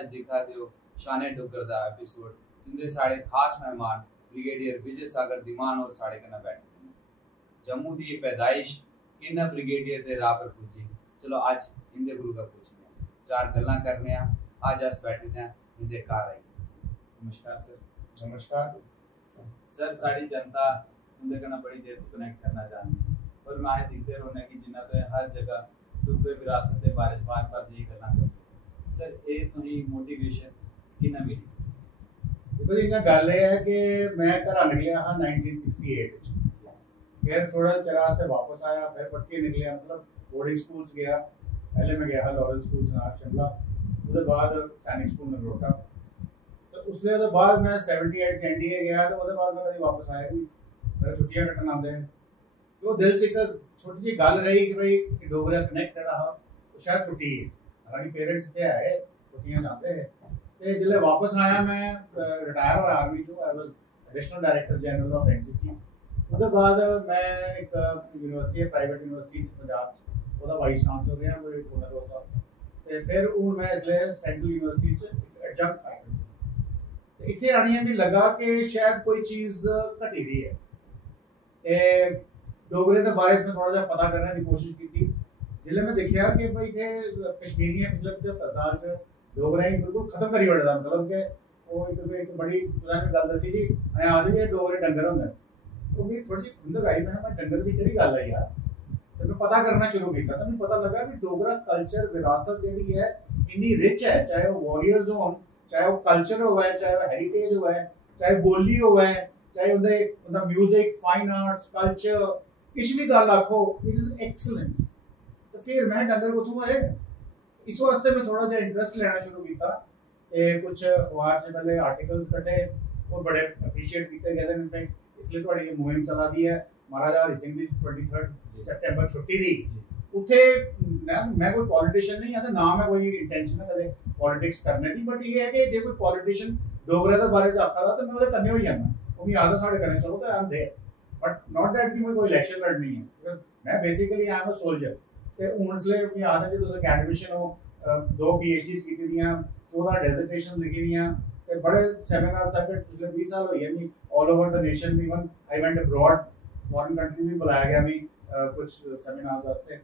अज दिखा दियो शाने डुगर दा एपिसोड जिंदे साढ़े खास मेहमान ब्रिगेडियर विजय सागर दिमान और साढ़े कन्नै बैठे जम्मू दी पैदाइश किन्ना ब्रिगेडियर दे राह पर पुजी। चलो अज इंदे कोल गै पुछने चार गल्लां करने अज अस बैठे हैं इंदे घर आई। नमस्कार सर। नमस्कार सर। साड़ी जनता उंदे कन्नै बड़ी देर तो कनेक्ट करना चाहती पर मैं दिखते रौने कि जिन्ना तो हर जगह डुग्गर विरासत के बारे बार बार यही गल्लां करते सर ये तुहाडी मोटिवेशन किन्ना मिली? देखो जी इन्ना गल है कि मैं घर निकलिया हाँ 1968 फिर थोड़ा चला से वापस आया फिर पटके निकलिया मतलब बोर्डिंग स्कूल्स गया। पहले मैं गया लॉरेंस स्कूल सनार शिमला उसके बाद सैनिक स्कूल नगरोटा तो उसके बाद मैं 78 एनडीए गया तो उसके बाद मैं कभी वापस आया भी मेरे छुट्टियां कट्टन आते हैं तो दिल च एक छोटी जी गल रही कि भाई डोगरा कनैक्ट जेह्ड़ा हा शायद टुटी है। हालांकि पेरेंट्स इत्थे आए छुट्टियां जाते हैं तो जिसले वापस आया मैं रिटायर होया आर्मी चो I was additional director general of NCC. उसके बाद मैं एक यूनिवर्सिटी प्राइवेट यूनिवर्सिटी पंजाब च वाइस चांसलर रहा कोई 2 साल तो फिर हूँ मैं इसलिए सेंट्रल यूनिवर्सिटी च एडजंक्ट फैकल्टी इत्थे आनिया भी लगा कि शायद कोई चीज़ घटी रही है। डोगरे के बारे में थोड़ा पता करने की कोशिश की जिसले मैं देखा कि भाई इतने कश्मीरियां पिछले 75 साल च डोगरे बिल्कुल खत्म करी ओड़े मतलब कि वो एक बड़ी गल दसी जी अं आखते जी डोगरे डंगर होंगे तो मिगी थोड़ी जी खुंदक आई मैं डंगर की केड़ी गल है यार तो मैं पता करना शुरू किया तो मैं पता लगा कि डोगरा कल्चर विरासत जी है इन्नी रिच है चाहे वो वॉरियर्स हो चाहे वो कल्चर हो चाहे वो हैरीटेज हो चाहे बोली हो चाहे उनका म्यूजिक फाइन आर्ट्स कल्चर किसी भी गल आखो इट इज एक्सीलेंट। तो फिर मैं डंगर कुत्थों आए इस वास्ते मैं थोड़ा जिहा इंटरस्ट लेना शुरू किया कुछ अखबार च पहले आर्टिकल्स कटे और बड़े अप्रीशिएट किए गए इनफैक्ट इसलिए थोड़ी मुहिम चला दी है महाराजा हरि सिंह दी 23 सितंबर छुट्टी दी उत्थे मैं कोई पॉलिटिशियन नहीं है ना मैं कोई इंटेंशन है कदे पॉलिटिक्स करने की बट ये है कि जे कोई पॉलिटिशियन डोगरा दे बारे च आखा तो मैं ओहदे कन्ने होई जाना वो भी आदा साडे कन्ने चलो तो I am there but not that कि मैं कोई इलेक्शन लड़नी है मैं basically I am a soldier ते हुन इसलिए भी आदा जे तुस अकैडमिशियन हो 2 पीएचडीज कीती दियां 14 डेजर्टेशन लिखी दियां ते बड़े सेमिनार सर्किट पिछले 20 साल होई मी all over the nation even I went abroad foreign country भी बुलाया गया मी कुछ सेमिनार्स वास्ते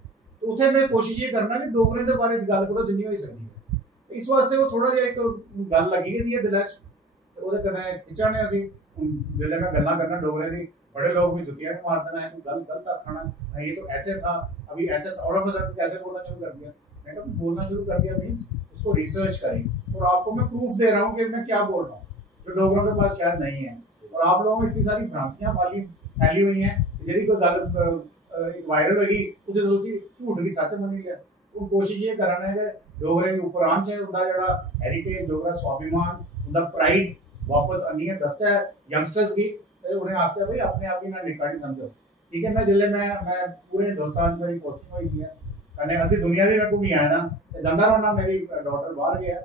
तो उत्थे मैं कोशिश ये करना कि डोगरे दे बारे च गल करो जिन्नी होई सकदी है इस वास्ते वो थोड़ा जिहा एक गल लगी गई है दिल च ते ओहदे कन्नै खिंचाने असीं जिसले मैं गल्लां करना डोगरे दी बड़े लोग भी जुतियां भी मार देना है कि गलत आखना ये तो ऐसे था अभी ऐसे ऑल ऑफ अ सडन कैसे बोलना शुरू कर दिया। मैं कहा बोलना शुरू कर दिया मीन्स उसको रिसर्च करें और आपको मैं प्रूफ दे रहा हूँ कि मैं क्या बोल रहा हूँ जो डोगरों के पास शायद नहीं है और आप लोगों में इतनी सारी भ्रांतियां फैली हुई हैं जी कोई गल वायरल होगी उसे झूठ की सच मनी लिया वो कोशिश ये करना है कि डोगरे के ऊपर आन चाहे उनका जो हैरीटेज डोगरा स्वाभिमान उनका प्राइड वापस अनिए दसता है यंगस्टर्स की उन्हें आखते भाई अपने आप ही ना निक्का नहीं समझो ठीक है। मैं जिले मैं पूरे हिंदुस्तान मेरी पोस्टिंग हुई थी कन्ने अद्धी दुनिया भी मैं घूमी आया ना जांदा रहना मेरी डॉटर बाहर गया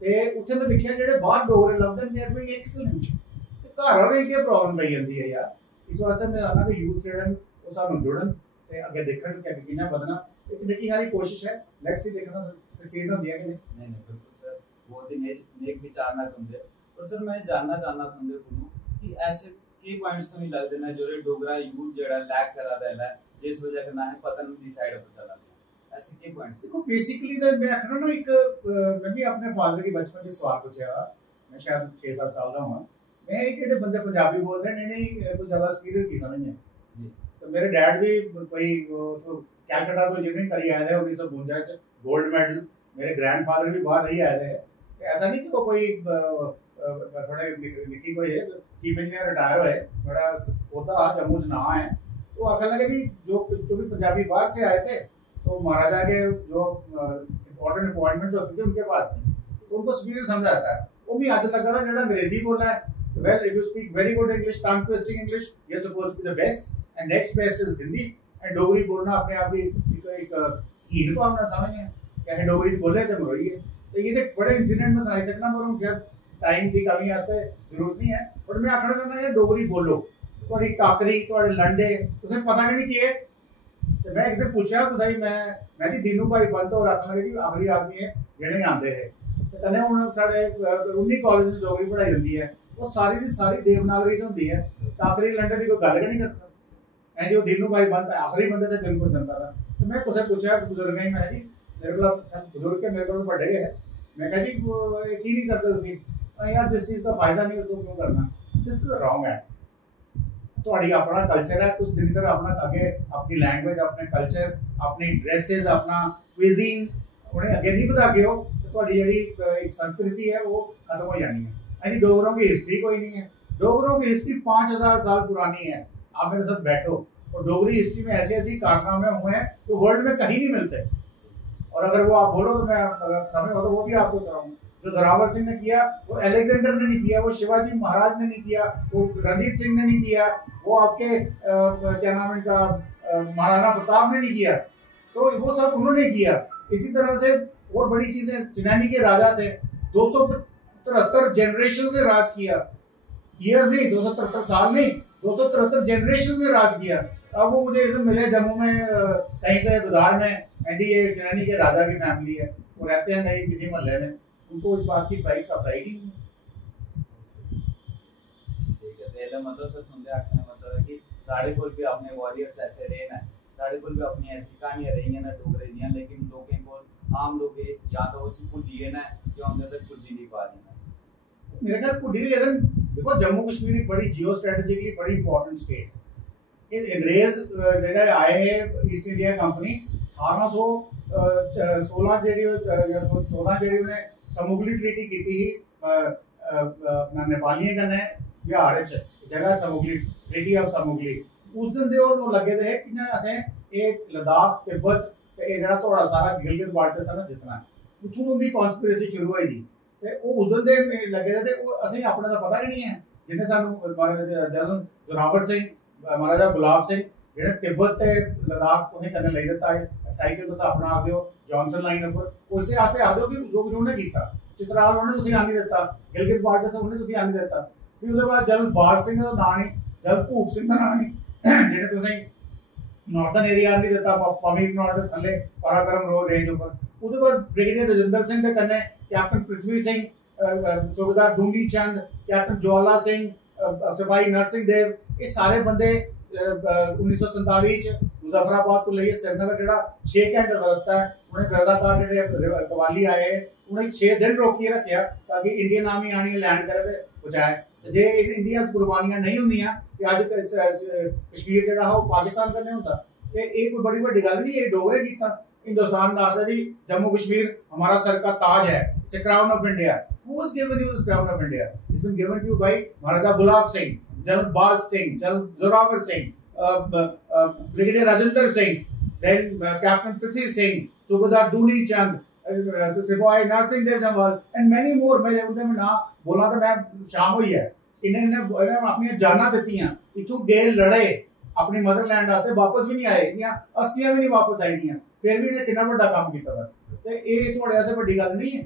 ते उत्थे मैं देखिया जेडे बाहर डोगरे लभदे ने कोई एक्सीलेंट ते घर वाले की प्रॉब्लम पई जंदी है यार इस वास्ते मैं आना कि यूथ जेडन वो सानू जुड़न ते अगे देखण कि किन्ना बदना एक निकी सारी कोशिश है लेट्स सी देखना सक्सीड होंदी है कि नहीं। बिल्कुल सर बहुत ही नेक विचार ना तुंदे और सर मैं जानना चाहना तुंदे कोलों कि ऐसे की पॉइंट्स तो नहीं लगदे ने जो डोगरा यूथ जेड़ा लैक करा दा है जिस वजह के ना है पतन दी साइड पर चला गया ऐसे की पॉइंट्स देखो बेसिकली द मैं आखना ना एक मैं भी अपने फादर की बचपन से सवाल पूछा मैं शायद 6-7 साल का हूं मैं एक जेडे बंदे पंजाबी बोल रहे ने नहीं कोई ज्यादा सुपीरियर की समझ है तो मेरे डैड भी कोई तो कलकत्ता तो इंजीनियरिंग करी आए थे 1952 च गोल्ड मेडल मेरे ग्रैंडफादर भी बाहर रही आए थे ऐसा नहीं कि वो कोई थोड़े निकी कोई है चीफ इंजीनियर रिटायर हुए बड़ा पौधा जम्मू च ना है तो आखने लगे जी जो भी पंजाबी बाहर से आए थे तो महाराजा के जो इम्पोर्टेंट अपॉइंटमेंट्स होती थी उनके पास थी तो उनको सुपीरियर समझ आता है वो भी आज लगा था जो अंग्रेजी बोला है well if you speak very good English tongue twisting English you are supposed to be the best and next best is Hindi and Dogri बोलना अपने आप ही एक हीन को हमने समझ है क्या डोगरी बोले तो मरोई है तो ये बड़े इंसिडेंट में सुनाई सकना पर शायद टाइम की कमी आते जरूरत नहीं है बट मैं आखना चाहना है डोगरी बोलो थोड़ी टाकरी थोड़े लंडे तुसें पता नहीं किए तो मैं एक दिन पूछा तो सही मैं भी दीनू भाई बंद और आखना लगे जी आखिरी आदमी है जेड़े आंदे है कन्नै हुण साढ़े 19 कॉलेज डोगरी पढ़ाई जाती है, वो सारी की सारी देवनागरी होंदी है, आखिरी लंडन की कोई गल नहीं करता है जी। वो दिनू भाई बंद आखिरी बंदे तो दिल को जनता था। तो मैं कुछ पूछा बुजुर्ग ही, मैं जी मेरे को बुजुर्ग के मेरे को बड़े है, मैं कहा जी की नहीं करते तुम यार, जिस चीज़ का फायदा नहीं उसको क्यों करना, दिस इज रॉन्ग है। ਤੁਹਾਡੀ ਆਪਣਾ ਕਲਚਰ ਹੈ, ਤੁਸੀਂ ਜਿੰਨੀ ਤਰ੍ਹਾਂ ਆਪਣਾ ਅੱਗੇ ਆਪਣੀ ਲੈਂਗੁਏਜ, ਆਪਣੇ ਕਲਚਰ, ਆਪਣੀ ਡਰੈਸਿਸ, ਆਪਣਾ ਕੁਇਜ਼ੀਨ ਉਹਨੇ ਅੱਗੇ नहीं ਵਧਾ ਕੇ ਹੋ तो ਤੁਹਾਡੀ ਜਿਹੜੀ एक संस्कृति है वो खत्म हो जानी है। ऐसी डोगरों की हिस्ट्री कोई नहीं है, डोगरों की हिस्ट्री 5000 साल पुरानी है। आप मेरे साथ बैठो और डोगरी हिस्ट्री में ऐसे ऐसे कारनामे हुए हैं तो वर्ल्ड में कहीं नहीं मिलते, और अगर वो आप बोलो तो मैं समय हो तो वो भी आपको चलाऊंगा। जो जोरावर सिंह ने किया वो अलेक्जेंडर ने नहीं किया, वो शिवाजी महाराज ने नहीं किया, वो रणजीत सिंह ने नहीं किया, वो आपके क्या नाम है इनका महाराणा प्रताप ने नहीं किया, तो वो सब उन्होंने किया। इसी तरह से और बड़ी चीजें, चिनैनी के राजा थे, 273 जनरेशन ने राज किया, ईयर नहीं 273 साल नहीं, 273 जनरेशन ने राज किया। अब वो मुझे इसे मिले जम्मू में कहीं पे बाजार में, ये चिनैनी के राजा की फैमिली है, वो रहते हैं कहीं किसी मोहल्ले में, उनको इस बात की प्राइड का प्राइड ही नहीं है। ठीक है, पहले मतलब सर सुनते आखने मतलब है कि साढ़े कोल भी अपने वॉरियर्स ऐसे रहे ना, साढ़े कोल भी अपनी ऐसी कहानियां रही हैं ना डोगरे दियां, लेकिन लोगों को आम लोग या तो उसी को दिए ना या उनके तक कुछ नहीं पा रहे ना। मेरे ख्याल को डी लेकिन देखो जम्मू कश्मीर एक बड़ी जियो स्ट्रेटेजिकली बड़ी इंपॉर्टेंट स्टेट है। अंग्रेज जेडे आए हैं east India company 1816 JD 14 JD ने समुगली ट्रीटी की थी अपना नेपालियों कन्ने बिहार च जगह समुगली ट्रीटी ऑफ समुगली। उस दिन दे वो लगे थे कि ना असें एक लद्दाख तिब्बत ते ये जेड़ा थोड़ा सारा गिलगित बाल्टिस्तान जितना उथों उनकी कॉन्स्पिरेसी शुरू हुई थी ते वो उस दिन दे लगे थे वो असें अपने दा पता ही नहीं है। जिन्हें सानू जनरल जोरावर सिंह महाराजा गुलाब सिंह जेडे तिब्बत ते लद्दाख उन्हें करने लई दिता है, एक्साइज तुस अपना आख दियो जॉनसन लाइन पर उसे आस्ते आख दियो कि लोग जो ने कीता, चित्राल उन्हें तुसी आनी दिता, गिलगित बाल्टिस्तान उन्हें तुसी आनी दिता। फिर उसके बाद जनरल बाज सिंह दा नाम नहीं, जनरल भूप सिंह दा नाम नहीं, जेडे तुसी नॉर्थन एरिया नहीं देता पमीर नॉर्थ थले पराक्रम रोड रेंज ऊपर। उसके बाद ब्रिगेडियर राजेंद्र सिंह के कन्ने कैप्टन पृथ्वी सिंह, सूबेदार दूली चंद, कैप्टन ज्वाला सिंह, सिपाही नरसिंह देव, ये सारे बंदे 1947 च मुजफ्फराबाद तो लेके श्रीनगर जेड़ा 6 घंटे का रास्ता है, उन्हें रजाकार जेडे कवाली आए उन्हें 6 दिन रोकिए रखा ताकि इंडियन आर्मी आनी लैंड करे बचाए। जे इंडिया कुर्बानियां नहीं होंदियां कि अज कश्मीर जेड़ा वो पाकिस्तान कन्ने होंदा। ते ये कोई बड़ी बड़ी गल नहीं, ये डोगरे कीता। हिंदुस्तान आखदा जी जम्मू कश्मीर हमारा सर का ताज है, it's a crown of India. Who has given you this crown of India? It's been given to you by Maharaja Gulab Singh, general Baj Singh, general Zorawar Singh, brigadier Rajendra Singh, then captain Prithvi Singh, सूबेदार दूली चंद, सिपाही Narsingh Dev Jamwal and many more. मैं उनके में ना बोला तो मैं शाम हुई है। इन्हें अपनी जाना दित्तियां, इथों गए लड़े अपनी मदरलैंड वास्ते, वापस भी नहीं आए, इदियां अस्थियां भी नहीं वापस आई दियां, फिर भी इन्हें कितना बड़ा काम किया था। ते ये थोड़े ऐसे बड़ी गल नहीं है।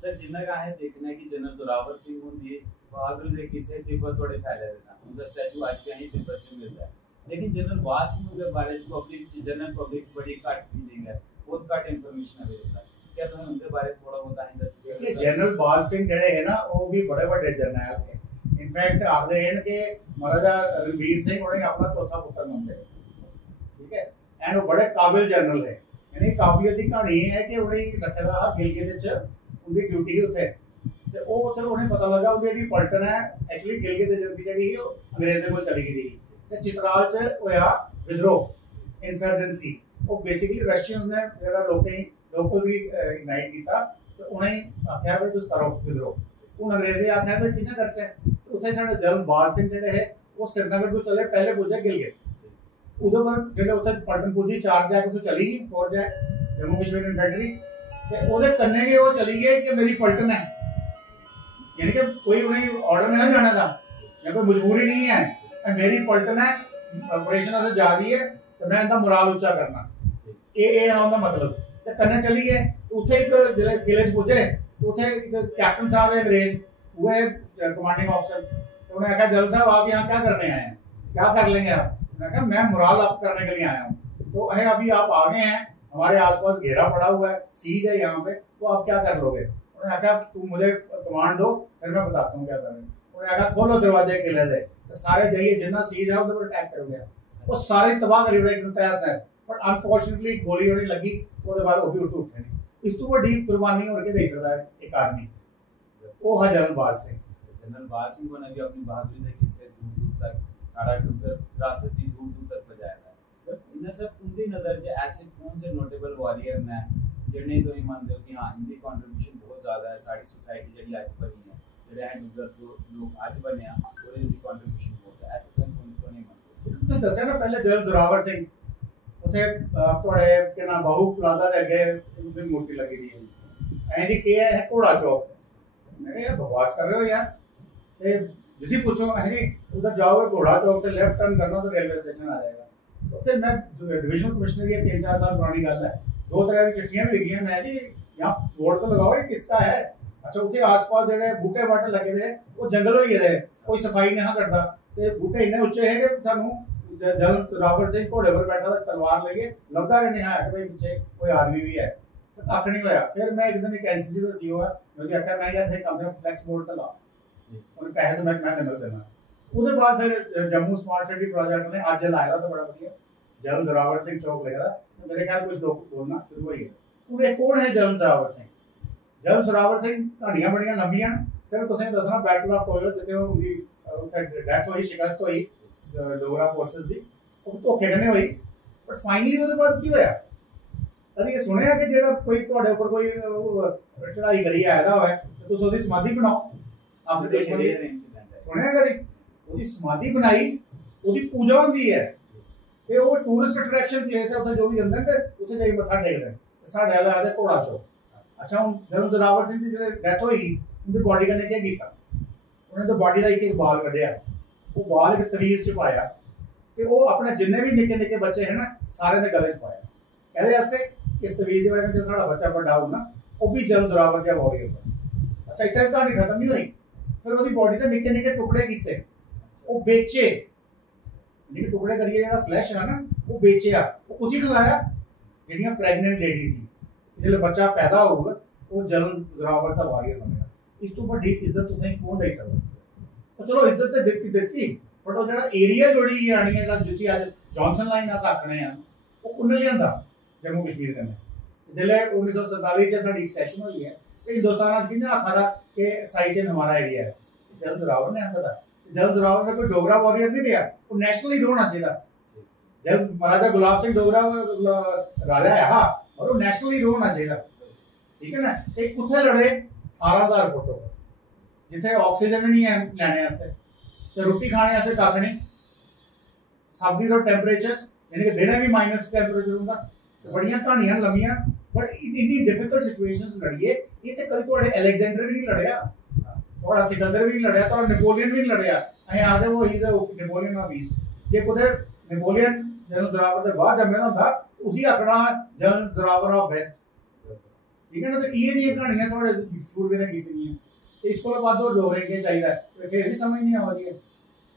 सर जिन्ना का है देखना कि जनरल जोरावर सिंह होंदी बहादुर दे किसे तिब्बत थोड़े फैले रहना, उनका स्टैचू आज भी यहीं तिब्बत से मिल रहा है। लेकिन जनरल बाज सिंह के बारे में पब्लिक जनरल पब्लिक बड़ी घट फीलिंग है, बहुत घट इंफॉर्मेशन अवेलेबल है। क्या तुम्हें उनके बारे में थोड़ा बहुत आइंदा से? जनरल बाज सिंह जेडे है ना वो भी बड़े बड़े जर्नैल थे। इनफैक्ट आखदे हैं कि महाराजा रणवीर सिंह उन्हें अपना चौथा पुत्र मानते हैं, ठीक है, एंड वो बड़े काबिल जनरल है। यानी काबिलियत की कहानी है कि उन्हें रखा था गिलगित च उनकी ड्यूटी उत्थे ते वो उत्थे उन्हें पता लगा उनकी जेडी पलटन है एक्चुअली गिलगित एजेंसी जेडी है अंग्रेज़ों को चली गई थी ते चित्राल च होया विद्रोह इंसर्जेंसी। वो बेसिकली रशियंस ने जेड़ा लोकल भी इग्नाइट किया तो उन्हें आख्या भाई तुम करो विद्रोह। हूँ अंग्रेजे आख्या भाई किन्ना करचे उत्थे साडे जनरल बाज सिंह जेडे है वो श्रीनगर को चले पहले पुजे गिलगित उधर पर जेडे उत्थे पलटन पुजी 4 जैक तो चली गई 4 जैक जम्मू कश्मीर इन्फेंट्री ते ओदे कन्ने के वो चली गई कि मेरी पलटन है, यानी कि कोई उन्हें ऑर्डर नहीं जाने था या कोई मजबूरी नहीं है, मेरी पलटन है ऑपरेशन से जा रही है तो मैं इनका मोराल ऊंचा करना ये ना उनका मतलब। तो कन्ने चली गए उथे एक जिले किले च पुजे उथे एक कैप्टन साहब है अंग्रेज वो कमांडिंग ऑफिसर, तो उन्होंने कहा जल साहब आप यहाँ क्या करने आए हैं, क्या कर लेंगे आप? उन्होंने कहा मैं मोराल अप करने के लिए आया हूँ। तो अभी आप आ गए हैं हमारे आसपास घेरा पड़ा हुआ है, सीज है यहाँ पे, तो आप क्या कर लोगे? उन्होंने आखा तुम मुझे कमांड दो, फिर मैं बताता हूँ क्या करें। उन्होंने आखा खोलो दरवाजे किले दे, तो सारे जाइए जितना सीज है उधर पर अटैक कर गया, वो सारी तबाह करी उड़े एकदम तहस नहस। बट अनफॉर्चुनेटली गोली वोली लगी, उसके बाद वो भी उठे नहीं। इस तो बड़ी कुर्बानी और के दे सकता है एक आदमी, वो है जनरल बाज सिंह। जनरल बाज सिंह ने भी अपनी बहादुरी के किस्से दूर दूर तक साड़ा डूंगर रास्ते दी दूर दूर तक पहुंचाया है। इन्हें सब तुंदी नजर च ऐसे कौन से नोटेबल वॉरियर ने जिन्हें तो ही मानते हो कि हाँ इनकी कंट्रीब्यूशन बहुत ज्यादा है सारी सोसाइटी जड़ी आज बनी है, जेडे है डूंगर को लोग आज बने हैं और इनकी कंट्रीब्यूशन बहुत है, ऐसे कौन को नहीं मानते? तो दसे ना पहले जनरल जोरावर सिंह उथे थोड़े के ना बहु प्लाजा दे अगे उनकी मूर्ति लगी दी है ऐ जी के है घोड़ा चौक। मैंने यार बकवास कर रहे हो यार, ये जिसी पूछो है उधर जाओगे घोड़ा चौक से लेफ्ट टर्न करना तो रेलवे स्टेशन आ जाएगा। तो फिर मैं डिविजनल कमिश्नर की 3-4 साल पुरानी गल है, 2 तरह की चिट्ठियां भी लिखी हैं मैं जी यहाँ बोर्ड तो लगाओ ये किसका है। अच्छा उठे आसपास जेडे बूटे बाटे लगे थे वो जंगल हो गए, कोई सफाई नहीं करता, ते बूटे इन्ने उच्चे है कि सानू जनरल जोरावर सिंह घोड़े पर बैठा था तलवार लेके लगता नहीं है कि भाई पीछे कोई आदमी भी है, तो कख नहीं होया। फिर मैं एक दिन एक एनसीसी का सीईओ है, मुझे आखा मैं यार कम से कम फ्लैक्स बोर्ड तो ला और पैसे तो मैं देना। उसके बाद फिर जम्मू स्मार्ट सिटी प्रोजेक्ट ने आज लाया तो बड़ा बढ़िया जनरल जोरावर सिंह चौक लगा था, तो मेरे ख्याल कुछ लोग बोलना शुरू हो गए उन्हें कौन है जनरल जोरावर सिंह। जनरल जोरावर सिंह कहानियां बड़ियां लंबियां, सिर्फ तुसें दसना बैटल ऑफ टोयो जिते उनकी डेथ हुई, शिकस्त हुई डोगरा फोर्सेस दी, वो धोखे कन्ने हुई। बट फाइनली उसके बाद की होया, कभी ये सुनिया कि जेड़ा कोई तुम्हारे ऊपर कोई चढ़ाई करी आया हुआ है तो तुम उसकी समाधि बनाओ अपने दुश्मन दी, सुनिया कभी? उसकी समाधि बनाई, उसकी पूजा होती है, ते वो टूरिस्ट अट्रैक्शन प्लेस है, उसे जो भी अंदर ते उसे जाके मत्था टेकदे हैं। साडे वाला आदे घोड़ा चौक। अच्छा हुन जनरल जोरावर सिंह दी जेह्ड़ी डेथ होई उनदी बॉडी कन्नै क्या कीता, उन्हें तो बॉडी दा एक बाल कड्ढिया, वो बाल एक तवीज च पाया ते वो अपने जिन्ने भी निक्के निक्के बच्चे हैं ना सारे दे गले च पाया, कहदे वास्ते इस तवीज दी वजह से साडा बच्चा बड़ा होना वो भी जनरल जोरावर दा वॉरियर होगा। अच्छा इत्थे कहानी खत्म नहीं हुई, फिर उसदी बॉडी दे निक्के निक्के टुकड़े कीते, वो बेचे, निक्के टुकड़े करिए जेह्ड़ा फ्लैश है ना वो बेचेआ, वो उसी खिलाया जेह्ड़ियां प्रेग्नेंट लेडी सी, जिसले बच्चा पैदा होगा वो जनरल जोरावर दा वॉरियर बनेगा। इस तो बड़ी इज्जत तुसें कौन दे सकदा? तो चलो इज्जत ते दित्ती बट वो जेह्ड़ा एरिया जोड़ी जानी है जिसी अज जॉनसन लाइन अस आखने हैं वो कुन्ने लियांदा जम्मू कश्मीर कन्नै। जिसले 1947 च साडी एक सैशन हुई है ते हिंदुस्तान किन्ने आखा था कि साई चेन हमारा एरिया है, जनरल जोरावर ने आखा था। जनरल जोरावर ने कोई डोगरा वॉरियर नहीं लिया, वो नेशनल हीरो होना चाहिए। जब महाराजा गुलाब सिंह डोगरा राजा है और वो नेशनल हीरो होना चाहिए, ठीक है ना। एक कुत्थे लड़े 18,000 फुट पर जिथे ऑक्सीजन नहीं है लैने वास्ते ते रोटी खाने वास्ते कख नहीं, सब जीरो टेंपरेचर्स यानी कि दिन भी माइनस टेंपरेचर होंदा, बड़ियां कहानियां लंबियां बट इतनी डिफिकल्ट सिचुएशंस लड़िए। ये ते कल थोड़े अलेक्जेंडर भी नहीं लड़या, थोड़ा सिकंदर भी नहीं लड़या, थोड़ा नेपोलियन भी नहीं लड़या, अहीं आदे वो ही नेपोलियन ऑफ ईस्ट। जे कुते नेपोलियन जनरल जोरावर दे बाद जम्मे दा हुंदा उसी आखना जनरल जोरावर ऑफ वेस्ट, ठीक है ना। तो ये कहानियां थोड़े शूरवीर ने कीती हैं, इसको बाद और डोगरे के चाहिए फिर भी समझ नहीं आ रही है।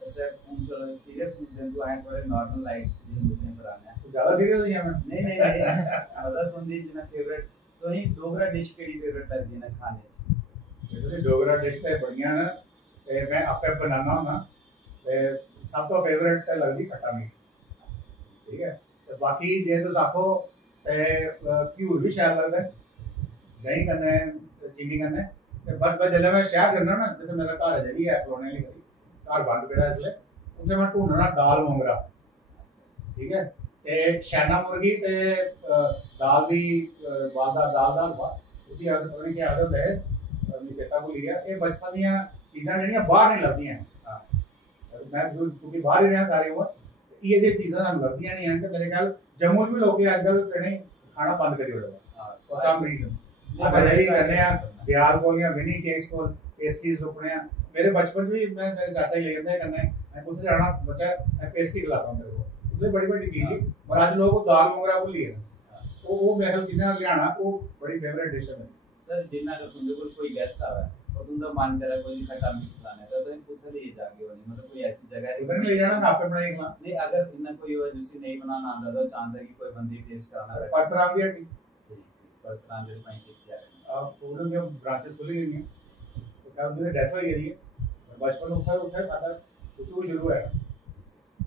सर चलो सीरियस मुद्दे तो आए थोड़े नॉर्मल लाइट मुद्दे पर आने हैं, ज्यादा सीरियस हो गया मैं नहीं मतलब तुंदी जना फेवरेट तो ही डोगरा डिश केड़ी फेवरेट लगदी ना खाने च? जैसे डोगरा डिश ते बढ़िया ना ते मैं आपे बनाना ना ते सब तो फेवरेट ते लगदी खट्टा मीठ, ठीक है। ते बाकी जे तुस आखो ते घ्यूर भी शैल लगदा, दही कन्नै चीनी कन्नै ते बस जेल्लै मैं शहर जन्ना ना जिथे मेरा घर है जेह्ड़ी है कलोनी आह्ली गली, घर बंद पेदा इसलै, उत्थे मैं ढूंढना दाल मोंगरा, ठीक है। ते शैना मुर्गी ते दाल दी दाल हलवा उसी अस पता नहीं क्या आखदे होंदे हे, मिगी चेता भुल्ली गया। एह् बचपन दियां चीजां जेह्ड़ियां बाहर नहीं लभदियां, मैं क्योंकि बाहर ही रेहा सारी उमर, इ'यै जेही चीजां सानूं लभदियां नहीं हैन ते मेरे ख्याल जम्मू च भी लोकें अजकल इ'नें खाना बंद करी ओड़े दा फॉर सम रीजन। अस डेली करने आ ब्यार कोल या विनी केक्स कोल पेस्ट्रीज सुपने आ, मेरे बचपन भी मैं मेरे चाचा ही ले जंदे कन्नै, मैं कुछ जाना बच्चा मैं पेस्ट्री खिलाता हूं मेरे को, उससे बड़ी बड़ी चीज ही पर आज लोग दाल मोंगरा भुल्ली है, तो वो मेरे चीज़ां लियाना वो बड़ी फेवरेट डिश है मेरी। सर जिन्ना का तुंदे कोल कोई गेस्ट आवे और तुंदा मन करे कोई खट्टा मीठा खाना है तो तुम कुत्थे ले जागे, मतलब कोई ऐसी जगह जगह है उधर ले जाना, मैं आपे बनाएगा नहीं। अगर इन्हें कोई वो जूसी नहीं बनाना आंदा तो चाहता है कि कोई बंदी टेस्ट कराना है। परसराम दी हट्टी, परसराम जेडी पॉइंट किया है, अब उधर के ब्रांचेस खुली गई हैं, तो क्या उनकी डेथ हो गई है, बचपन में उठा खाता तो शुरू है।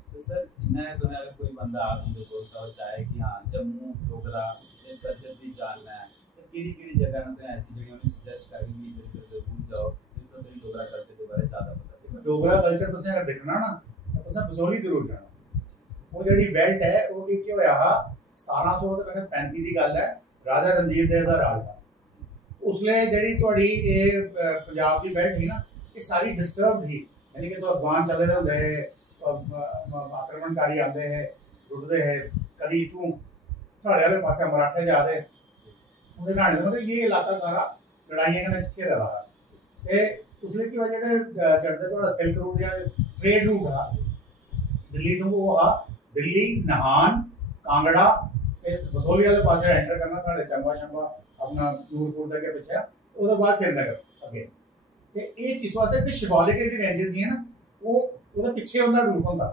तो सर इन्हें तो अगर कोई बंदा आ तुम दोस्त और चाहे कि हाँ जम्मू डोगरा इस कल्चर की जानना है तो केड़ी जगह ना तो ऐसी जगह उन्हें सजेस्ट करेंगे कि जरूर जाओ जिसको तेरी डोगरा कल्चर के बारे ज्यादा पता चले। डोगरा कल्चर तुसें अगर देखना ना तो तुसें बसोली जरूर जाना। वो जेडी बेल्ट है वो की होया हा 1735 दी गल है, राजा रणजीत देव दा राज था। उसले जेडी ਤੁਹਾਡੀ ਇਹ पंजाब दी बेल्ट थी ना ये सारी डिस्टर्ब थी, यानी कि तो अफगान चले होंदे आक्रमणकारी आते हैं रुटते हैं, कभी इतों साढ़े वाले पास मराठे जाते मतलब ये इलाका सारा लड़ाइयां कन्नै घेरा रहा है। उसले की वजह जेह्ड़े चढ़दे थोड़ा सिल्क रूट या ट्रेड रूट हा दिल्ली तो वो हा दिल्ली नाहन कांगड़ा बसोली वाले पास एंटर करना साढ़े चंबा शंबा अपना नूरपुर तक के पीछे उसके बाद श्रीनगर अगे ते ये किस वास्ते कि शिवालिक जेह्ड़ी रेंजेस ही ना वो ਉਹਦੇ ਪਿੱਛੇ ਉਹਦਾ ਰੂਟ ਹੁੰਦਾ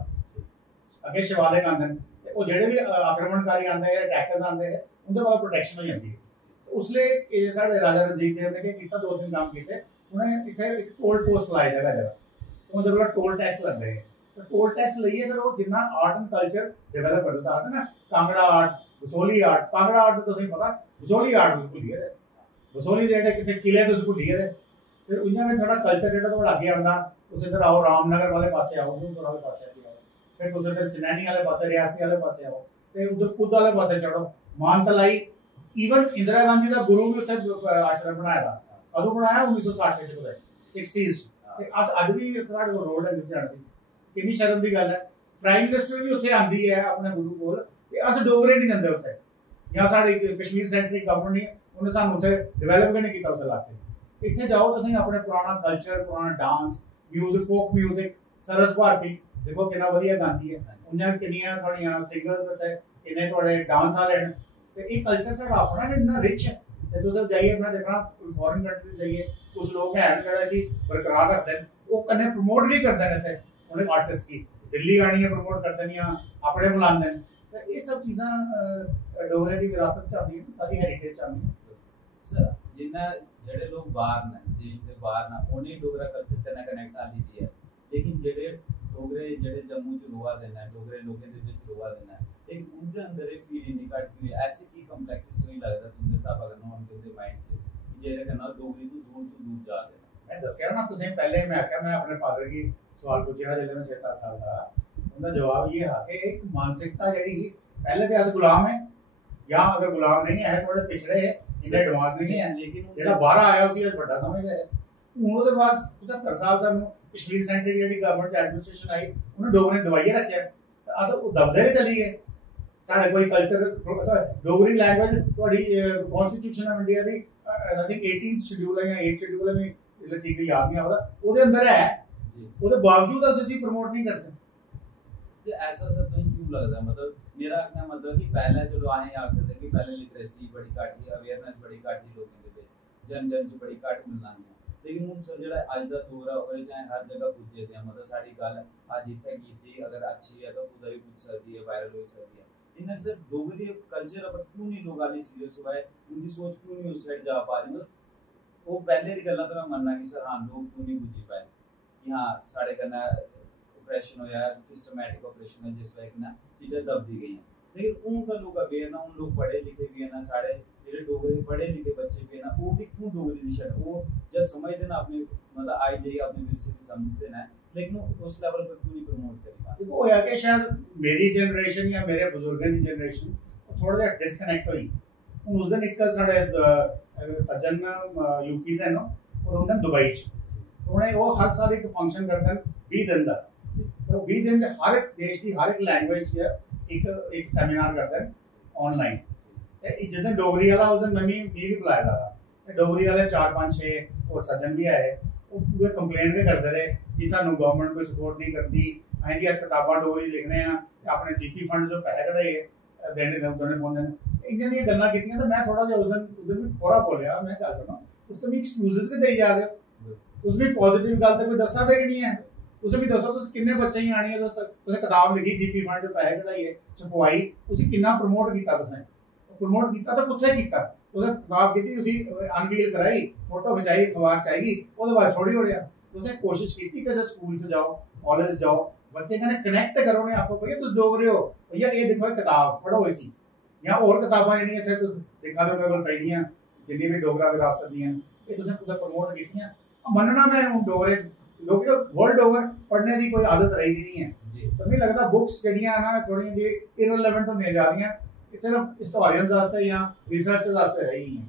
ਅੱਗੇ ਸ਼ਿਵਾਲਿਕ ਆਉਂਦੇ ਨੇ ਤੇ ਉਹ ਜਿਹੜੇ ਵੀ ਆਕਰਮਣਕਾਰੀ ਆਉਂਦੇ ਹੈ ਅਟੈਕਰਸ ਆਉਂਦੇ ਹੈ ਉਹਦੇ ਬਾਅਦ ਪ੍ਰੋਟੈਕਸ਼ਨ ਹੋ ਜਾਂਦੀ ਹੈ। ਉਸਲੇ ਇਹ ਸਾਡੇ ਰਾਜਾ ਰਣਜੀਤ ਦੇਵ ਨੇ ਕੀ ਕੀਤਾ, ਦੋ ਤਿੰਨ ਕੰਮ ਕੀਤੇ। ਉਹਨੇ ਇੱਥੇ ਇੱਕ ਟੋਲ ਪੋਸਟ ਲਾਇਆ ਜਗ੍ਹਾ ਉਹਦੇ ਕੋਲ ਟੋਲ ਟੈਕਸ ਲੱਗਦੇ ਹੈ ਤੇ ਟੋਲ ਟੈਕਸ ਲਈਏ ਫਿਰ ਉਹ ਜਿੰਨਾ ਆਰਟ ਐਂਡ ਕਲਚਰ ਡਿਵੈਲਪ ਕਰਦਾ ਚਾਹਤਾ ਨਾ Kangra art Basohli art Kangra art ਤੁਸੀਂ ਪਤਾ ਬਸੋਲੀ ਆਰਟ ਤੁਸੀਂ ਭੁੱਲੀ ਗਏ ਬਸੋਲੀ ਦੇ ਜਿਹੜੇ ਕਿਤੇ ਕਿਲੇ ਤੁਸੀਂ ਭੁੱਲੀ ਗਏ ਫਿਰ ਉਹਨਾਂ ਨੇ ਥੋੜਾ ਕਲਚਰ ਜਿਹੜਾ ਤੁਹਾਡਾ ਅੱਗੇ ਆਉਂਦਾ उस इधर आओ रामनगर वाले पासे आओ उधर वाले पासे आओ फिर उस इधर चनैनी वाले पासे रियासी वाले पासे आओ फिर उधर कुद वाले पासे चढ़ो मानतलाई। इवन इंदिरा गांधी का गुरु भी उत्थे आश्रम बनाया था, कदों बनाया 1960 च कुदै 60s ते अस अज भी साडे कोल रोड है जाण दी। किन्नी शर्म दी गल है, प्राइम मिनिस्टर भी उत्थे आंदी है अपने गुरु कोल ते अस डोगरे नहीं जंदे उत्थे, या साडी कश्मीर सेंट्रिक गवर्नमेंट नहीं उन्हें सानू उत्थे डेवलप नहीं कीता उस इलाके। इत्थे जाओ तुसीं अपने पुराना कल्चर पुराना डांस म्यूजिक फोक म्यूजिक सरस भारती देखो कितना वधिया गाती है, उन्हें किन्नियां थोड़ियां सिंगर्स ते किन्ने थोड़े डांस वाले हैं ते ये कल्चर साडा अपना इतना रिच है ते तुस जाइए अपना देखना फॉरेन कंट्री जाइए कुछ लोग हैं जेड़ा सी बरकरार रखते हैं वो कन्ने प्रमोट भी करते हैं इत्थे उन्हें आर्टिस्ट की दिल्ली आनी है प्रमोट करते हैं अपने बुलाते हैं ते ये सब चीज़ां डोगरे की विरासत च आंदी है सारी हेरिटेज च आंदी है। सर जिन्ना जेडे लोग बाहर ने देश दे बाहर ना उन्हें डोगरा कल्चर कन्नै कनेक्ट आली दी है, लेकिन जेडे डोगरे जेडे जम्मू च रोआ दे ने डोगरे लोगों दे विच रोआ दे ने एक उनदे अंदर एक फील नहीं घट हुई ऐसे की कॉम्प्लेक्सिटी नहीं लगदा तुंदे साहब अगर नॉन के माइंड च कि जेडे कन्नै डोगरी तो दूर जा दे। मैं दस्या ना तुसें पहले मैं आख्या मैं अपने फादर की सवाल पूछया जिल्ले मैं 6-7 साल दा उनका जवाब ये हा कि एक मानसिकता जेडी ही पहले ते अस गुलाम है या अगर गुलाम नहीं है थोड़े पिछड़े है इसे एडवांस नहीं है, लेकिन जेड़ा बाहर आया उसी आज बड़ा समझदा है। उन्होंने तो बाद 75 साल तक कश्मीर सेंट्रिक जेडी गवर्नमेंट एडमिनिस्ट्रेशन आई उन्हें डोगरे दवाइए रखा अस दबदे चली गए साढ़े कोई कल्चर डोगरी लैंग्वेज थोड़ी constitution of India the I think 18th schedule है या 8th शेड्यूल में इसलिए ठीक याद नहीं आता ਉਹਦੇ ਅੰਦਰ है ਉਹਦੇ बावजूद ਅਸੀਂ प्रमोट नहीं करते। ये ऐसा सब तो क्यों लगता है, मतलब मेरा अपना मतलब कि पहले चलो आए आ सकते कि पहले लिटरेसी बड़ी घट ही अवेयरनेस बड़ी घट ही लोगों के बीच जन च बड़ी घट मिलना है, लेकिन हूँ सर जो अज का दौर है और चाहे हर जगह पुजे थे मतलब साड़ी गल अज इतने की अगर अच्छी है तो उधर भी पुज सकती है वायरल हो सकती है। इन्हें सर डोगरी कल्चर पर क्यों नहीं लोग आली सीरियस हुआ है, उनकी सोच क्यों नहीं उस साइड जा पा रही, मतलब वो पहले की गल्लां तो मैं मनना कि सर हाँ लोग क्यों नहीं बुझी पाए कि हाँ साढ़े कन्नै ऑपरेशन होया सिस्टमैटिक ऑपरेशन है जिस वजह कन्नै चीज़ां दबदी गई हैं, लेकिन उनका लोग अवेयर ना उन लोग पढ़े लिखे भी है ना साढ़े जेडे डोगरे पढ़े लिखे बच्चे भी है ना वो भी क्यों डोगरी दी छड़ वो जब समझते ना अपनी मतलब आई जाइए अपनी विरसे की समझते ना लेकिन उस लेवल पर क्यों नहीं प्रमोट कर पाते। देखो होया कि शायद मेरी जनरेशन या मेरे बुजुर्गों की जनरेशन थोड़ा जिहा डिस्कनेक्ट हुई। उस दिन एक साढ़े सज्जन यूपी दे नो और उन्होंने दुबई च उन्हें वो हर साल एक फंक्शन करते हैं 20 दिन का तो 20 दिन हर एक देश की हर एक लैंग्वेज एक सेमिनार करते हैं ऑनलाइन जिस दिन डोगरी वाला उस दिन मैं भी बुलाया था डोगरी वाले 4-5-6 और सज्जन भी आए वो पूरे कंप्लेन भी करते रहे कि सानू गवर्नमेंट कोई सपोर्ट नहीं करती अं जी अस किताबां डोगरी लिखने अपने जीपी फंड जो पैसे कढ़ाए देने पौंदे ने इ'यां दियां गल्लां कीतियां तो मैं थोड़ा जिहा उस दिन भी थोड़ा बोलिया मैं गल सुनो उस तो भी एक्सक्यूजेस भी देई जा रहे हो उस भी पॉजिटिव गल तो कोई दस्सा दे कि नहीं है तुसें भी दसो तुस किन्ने बच्चे ही आनी है तुसें किताब लिखी जीपी फंड पैसे कढाइए छपवाई उसी किन्ना प्रमोट किया तुसें प्रमोट किया तो कुत्थे किया तुसें किताब कीती उसी अनवील कराई फोटो खिचाई अखबार चाहिए उसके बाद छोड़ी ओड़िया तुसें कोशिश की किसी स्कूल च जाओ कॉलेज जाओ बच्चे कन्नै कनैक्ट करो ने आपको भैया तुस डोगरे हो भैया ये देखो किताब पढ़ो इसी या और किताबां जेहड़ियां इत्थे तुस दिक्खा दो मेरे कोल पेदियां जिन्नी भी डोगरा विरासत दियां ये तुसें कुदै प्रमोट कीतियां मनना मैं हूं डोगरे लोग वर्ल्ड ओवर पढ़ने की कोई आदत रही दी नहीं है तो मिगी लगदा बुक्स जेहड़ियां ना थोड़ी जी इररिलेवेंट होंदियां जा रही हैं सिर्फ हिस्टोरियंस वास्ते या रिसर्चर्स वास्ते रही हैं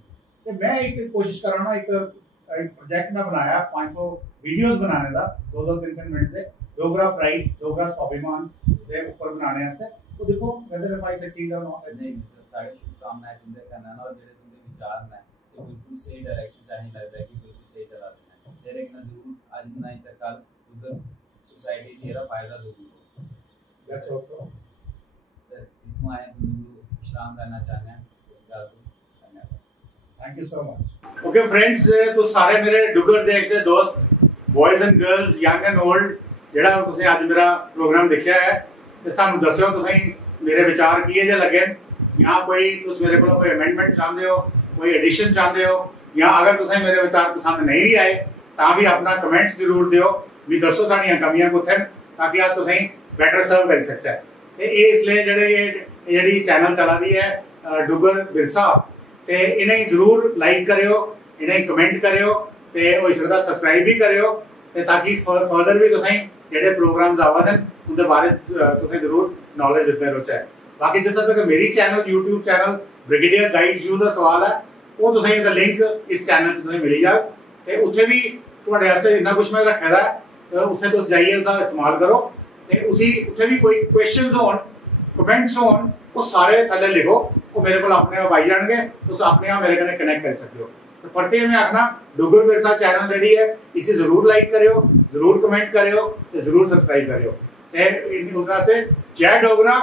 ते मैं एक कोशिश कर रहा हूं एक प्रोजेक्ट मैं बनाया 500 वीडियोस बनाने का 2-2 3-3 मिनट के डोगरा प्राइड डोगरा स्वाभिमान के ऊपर बनाने वास्ते तो देखो वेदर इफ आई सक्सीड और नॉट नहीं सारे शुभकामनाएं तुंदे करना ना और जेडे तुंदे विचार ने तो बिल्कुल सही डायरेक्शन चाहे लगता है कि बिल्कुल सही चला रहे हैं तेरे ना जरूर आज नहीं तो कल उधर सोसाइटी तेरा फायदा जरूर हो लेट्स होप सो सर इतु आए तुंदे विश्राम करना चाहते हैं इस गल तो धन्यवाद thank you so much okay friends तो सारे मेरे डुगर देश के दोस्त boys and girls young and old जेड़ा तुसें आज मेरा प्रोग्राम देखिया है ते सानू दस्सियो तुसें मेरे विचार किए जे लगे या कोई तुस मेरे को कोई अमेंडमेंट चाहते हो कोई एडिशन चाहते हो या अगर तुसें मेरे विचार पसंद नहीं भी आए तां भी अपना कमेंट्स जरूर दियो भी दसो साडियां कमियां कुत्थे न ताकि अस तुसें बेटर सर्व कर सकचै ते ये इसलिए जेडे ये जेडी चैनल चला दी है डुगर विरसा ते इन्हें जरूर लाइक करियो इन्हें कमेंट करियो ते हो सकदा सब्सक्राइब भी करियो ते ताकि फर्दर भी तुसें जेडे प्रोग्राम्स आवा दे उनके बारे तुसें जरूर नॉलेज देते रहो बाकी जितना तक मेरी channel YouTube channel brigadier guides you का सवाल है वो तुसें दा लिंक इस चैनल च तुसें मिली जाए ते उत्थे भी तुहाडे वास्ते इतना कुछ मैं रखे दा है उत्थे तुस जाइए उसका इस्तेमाल करो ते उसी उत्थे भी कोई क्वेश्चंस होन कमेंट्स होन वो सारे थल्ले लिखो वो मेरे को अपने आप आई जाएंगे तुस अपने आप मेरे कन्नै कनेक्ट कर सकते हो तो पढ़ते मैं आखना डुगर विरसा चैनल रेडी है इसे जरूर लाइक करियो जरूर कमेंट करियो ते जरूर सब्सक्राइब करियो ते इन जय डोगरा।